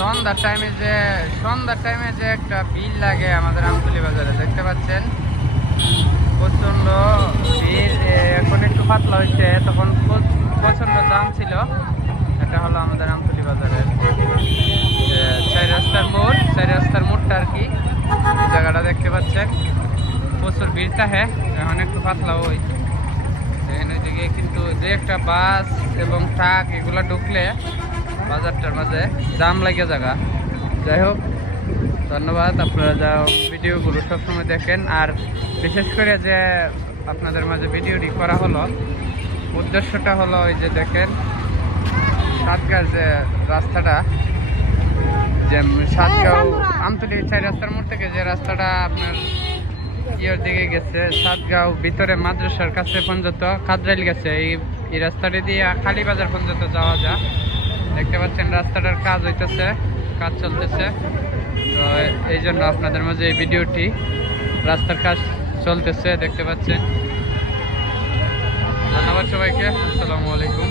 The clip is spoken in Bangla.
সন্ধ্যার টাইমে যে একটা ভিড় লাগে আমাদের আমতলী বাজারে দেখতে পাচ্ছেন, প্রচন্ড ভিড়। এখন একটু পাতলা হয়েছে, তখন প্রচন্ড দাম ছিল। এটা হলো আমাদের আমতলী বাজারের চার রাস্তার মোড়টা আর কি। জায়গাটা দেখতে পাচ্ছেন, প্রচুর ভিড় থাকে। এখন একটু পাতলা ওই এখানে দিকে, কিন্তু যে একটা বাস এবং ট্রাক এগুলো ঢুকলে বাজারটার মাঝে জাম লাগে জায়গা। যাই হোক, ধন্যবাদ। আপনারা যা ভিডিওগুলো সবসময় দেখেন, আর বিশেষ করে যে আপনাদের মাঝে ভিডিওটি করা হলো, উদ্দেশ্যটা হলো ওই যে দেখেন সাতগাঁর যে রাস্তাটা, যে সাতগাঁও আমতলী চার রাস্তার মোড় থেকে যে রাস্তাটা আপনার ইয়ের দিকে গেছে, সাতগাঁও ভিতরে মাদ্রাসার কাছে পর্যন্ত কাদরাইল গেছে, এই রাস্তাটি দিয়ে কালীবাজার পর্যন্ত যাওয়া যায়। দেখতে পাচ্ছেন রাস্তাটার কাজ হইতেছে, কাজ চলতেছে। তো এই জন্য আপনাদের মাঝে এই ভিডিওটি, রাস্তার কাজ চলতেছে দেখতে পাচ্ছেন। ধন্যবাদ সবাইকে, আসসালামু আলাইকুম।